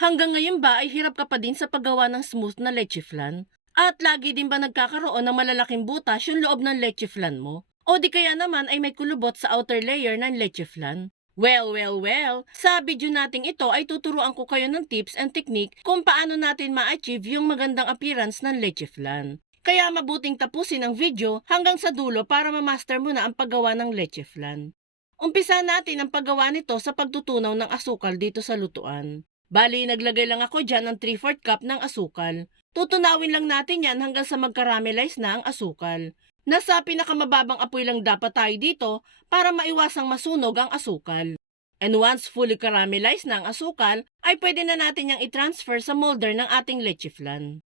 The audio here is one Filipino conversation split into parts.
Hanggang ngayon ba ay hirap ka pa din sa paggawa ng smooth na leche flan? At lagi din ba nagkakaroon ng malalaking butas yung loob ng leche flan mo? O di kaya naman ay may kulubot sa outer layer ng leche flan? Well, well, well, sa video nating ito ay tuturuan ko kayo ng tips and technique kung paano natin ma-achieve yung magandang appearance ng leche flan. Kaya mabuting tapusin ang video hanggang sa dulo para ma-master mo na ang paggawa ng leche flan. Umpisa natin ang paggawa nito sa pagtutunaw ng asukal dito sa lutuan. Bali, naglagay lang ako dyan ng 3-4 cup ng asukal. Tutunawin lang natin yan hanggang sa mag-caramelize na ang asukal. Nasa pinakamababang apoy lang dapat tayo dito para maiwasang masunog ang asukal. And once fully caramelized na ang asukal, ay pwede na natin yung i-transfer sa molder ng ating leche flan.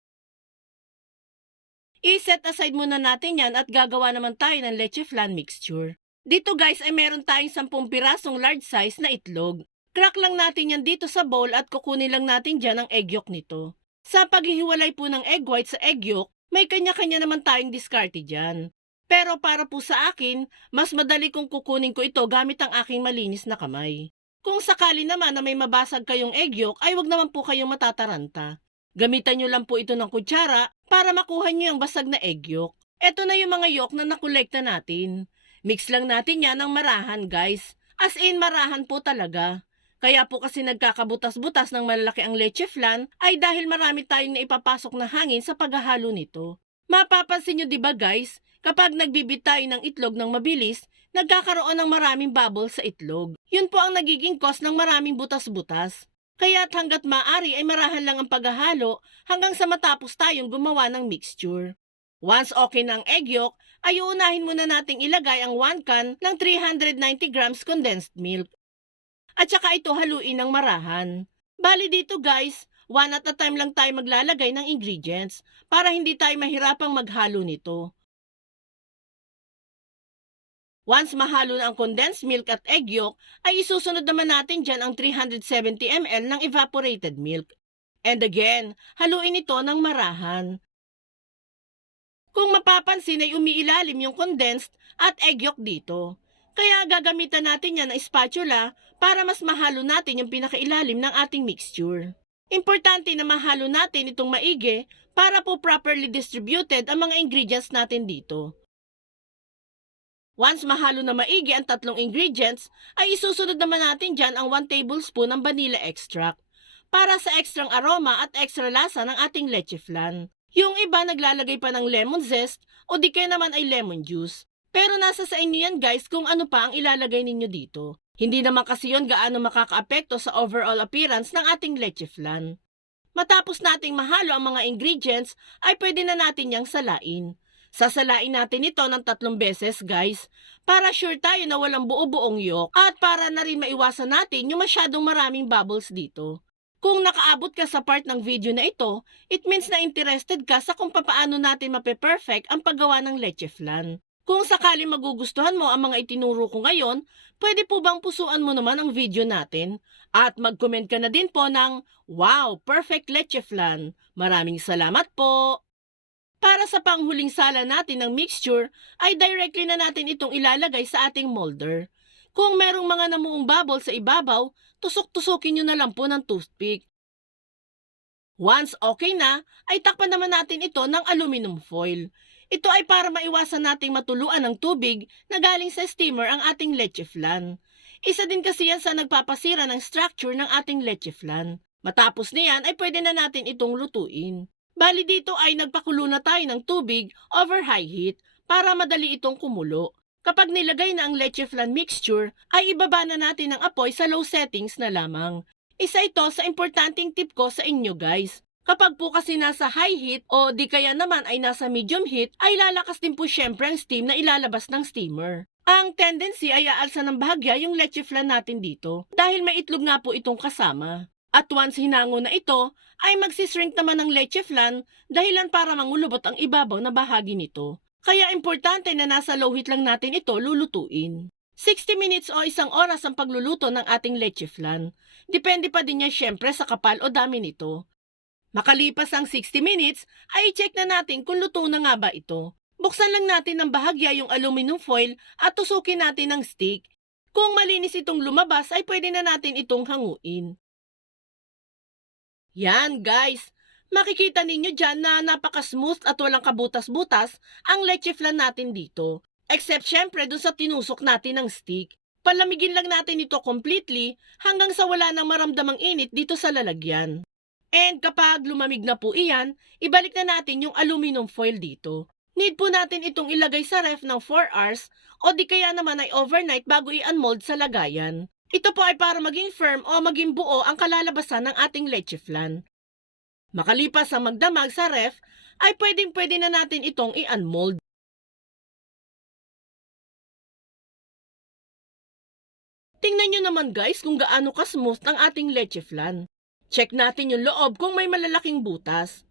I-set aside muna natin yan at gagawa naman tayo ng leche flan mixture. Dito guys ay meron tayong 10 pirasong large size na itlog. Crack lang natin yan dito sa bowl at kukunin lang natin dyan ang egg yolk nito. Sa paghihiwalay po ng egg white sa egg yolk, may kanya-kanya naman tayong diskarte dyan. Pero para po sa akin, mas madali kong kukunin ko ito gamit ang aking malinis na kamay. Kung sakali naman na may mabasag kayong egg yolk, ay wag naman po kayong matataranta. Gamitan nyo lang po ito ng kutsara para makuha nyo yung basag na egg yolk. Ito na yung mga yolk na nakolekta natin. Mix lang natin yan ng marahan guys. As in marahan po talaga. Kaya po kasi nagkakabutas-butas ng malalaki ang leche flan ay dahil marami tayong naipapasok na hangin sa paghahalo nito. Mapapansin nyo 'di ba guys, kapag nagbibit tayo ng itlog ng mabilis, nagkakaroon ng maraming bubble sa itlog. Yun po ang nagiging cause ng maraming butas-butas. Kaya't hanggat maari ay marahan lang ang paghahalo hanggang sa matapos tayong gumawa ng mixture. Once okay na ang egg yolk, ay uunahin muna nating ilagay ang 1 can ng 390 grams condensed milk. At saka ito haluin ng marahan. Bali dito guys, one at a time lang tayo maglalagay ng ingredients para hindi tayo mahirapang maghalo nito. Once mahalo na ang condensed milk at egg yolk, ay isusunod naman natin dyan ang 370 ml ng evaporated milk. And again, haluin ito ng marahan. Kung mapapansin ay umiilalim yung condensed at egg yolk dito. Kaya gagamitan natin yan ng spatula para mas mahalo natin yung pinakailalim ng ating mixture. Importante na mahalo natin itong maigi para po properly distributed ang mga ingredients natin dito. Once mahalo na maigi ang tatlong ingredients, ay isusunod naman natin dyan ang 1 tablespoon ng vanilla extract para sa ekstrang aroma at extra lasa ng ating leche flan. Yung iba naglalagay pa ng lemon zest o di kaya naman ay lemon juice. Pero nasa sa inyo yan guys kung ano pa ang ilalagay ninyo dito. Hindi naman kasi yon gaano makakaapekto sa overall appearance ng ating leche flan. Matapos nating mahalo ang mga ingredients, ay pwede na natin yang salain. Sasalain natin ito ng tatlong beses guys, para sure tayo na walang buo-buong yolk at para na rin maiwasan natin yung masyadong maraming bubbles dito. Kung nakaabot ka sa part ng video na ito, it means na interested ka sa kung papaano natin mape-perfect ang paggawa ng leche flan. Kung sakali magugustuhan mo ang mga itinuro ko ngayon, pwede po bang pusuan mo naman ang video natin? At mag-comment ka na din po ng, Wow, perfect leche flan! Maraming salamat po! Para sa panghuling sala natin ng mixture, ay directly na natin itong ilalagay sa ating molder. Kung merong mga namuong bubble sa ibabaw, tusok-tusukin nyo na lang po ng toothpick. Once okay na, ay takpan naman natin ito ng aluminum foil. Ito ay para maiwasan nating matuluan ng tubig na galing sa steamer ang ating leche flan. Isa din kasi yan sa nagpapasira ng structure ng ating leche flan. Matapos niyan ay pwede na natin itong lutuin. Bali dito ay nagpakulo na tayo ng tubig over high heat para madali itong kumulo. Kapag nilagay na ang leche flan mixture, ay ibaba na natin ang apoy sa low settings na lamang. Isa ito sa importanteng tip ko sa inyo guys. Kapag po kasi nasa high heat o di kaya naman ay nasa medium heat, ay lalakas din po syempre ang steam na ilalabas ng steamer. Ang tendency ay aalsa ng bahagya yung leche flan natin dito dahil may itlog nga po itong kasama. At once hinango na ito, ay magsishrink naman ng leche flan dahilan para mangulubot ang ibabaw na bahagi nito. Kaya importante na nasa low heat lang natin ito lulutuin. 60 minutes o isang oras ang pagluluto ng ating leche flan. Depende pa din yan syempre sa kapal o dami nito. Makalipas ang 60 minutes, ay check na natin kung luto na nga ba ito. Buksan lang natin ng bahagya yung aluminum foil at tusukin natin ng stick. Kung malinis itong lumabas ay pwede na natin itong hanguin. Yan guys, makikita ninyo dyan na napaka-smooth at walang kabutas-butas ang leche flan natin dito. Except syempre dun sa tinusok natin ng stick. Palamigin lang natin ito completely hanggang sa wala nang maramdamang init dito sa lalagyan. And kapag lumamig na po iyan, ibalik na natin yung aluminum foil dito. Need po natin itong ilagay sa ref ng 4 hours o di kaya naman ay overnight bago i-unmold sa lagayan. Ito po ay para maging firm o maging buo ang kalalabasan ng ating leche flan. Makalipas ang magdamag sa ref, ay pwedeng pwede na natin itong i-unmold. Tingnan nyo naman guys kung gaano ka-smooth ang ating leche flan. Check natin yung loob kung may malalaking butas.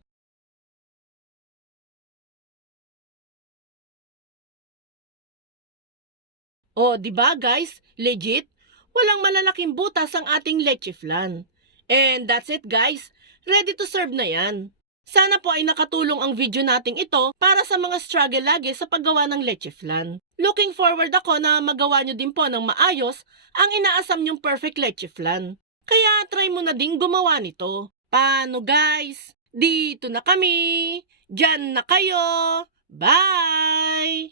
Oh, di ba guys? Legit? Walang malalaking butas ang ating leche flan. And that's it guys. Ready to serve na yan. Sana po ay nakatulong ang video nating ito para sa mga struggle lagi sa paggawa ng leche flan. Looking forward ako na magawa nyo din po ng maayos ang inaasam nyong perfect leche flan. Kaya try mo na ding gumawa nito. Paano guys? Dito na kami! Diyan na kayo! Bye!